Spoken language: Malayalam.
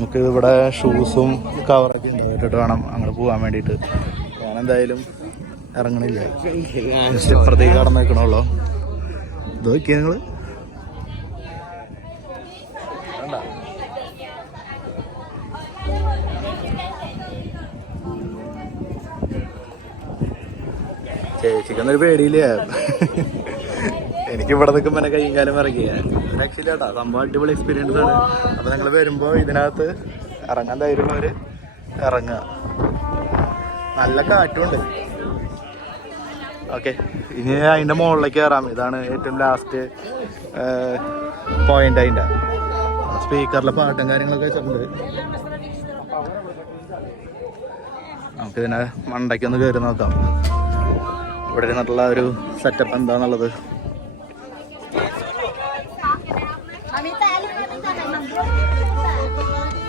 നമുക്ക് ഇവിടെ ഷൂസും കവറൊക്കെ ഉണ്ടായിട്ട് വേണം അങ്ങോട്ട് പോകാൻ വേണ്ടിയിട്ട്. ഞാനെന്തായാലും ഇറങ്ങണില്ല, ഇപ്പുറത്തേക്ക് കടന്നു വെക്കണുള്ളൂ. ഇത് നോക്കിയാ ഞങ്ങള് ചേച്ചിക്കൊന്നൊരു പേടിയില്ല. എനിക്ക് ഇവിടെ നിൽക്കുമ്പോൾ എന്നെ കൈയും കാലം ഇറങ്ങിയ ആക്ച്വലി കേട്ടോ സംഭവം അടിപൊളി എക്സ്പീരിയൻസ് ആണ്. അപ്പോൾ നിങ്ങൾ വരുമ്പോൾ ഇതിനകത്ത് ഇറങ്ങാൻ ധൈര്യമുള്ളവർ ഇറങ്ങുക. നല്ല കാറ്റുണ്ട്. ഓക്കെ, ഇനി അതിൻ്റെ മുകളിലേക്ക് കയറാം. ഇതാണ് ഏറ്റവും ലാസ്റ്റ് പോയിന്റ്. അതിൻ്റെ സ്പീക്കറിലെ പാട്ടും കാര്യങ്ങളൊക്കെ വെച്ചിട്ടുണ്ട്. നമുക്കിതിനെ മണ്ടയ്ക്കൊന്ന് കയറി നോക്കാം. ഇവിടെ നിന്നിട്ടുള്ള ഒരു സെറ്റപ്പ് എന്താണെന്നുള്ളത്.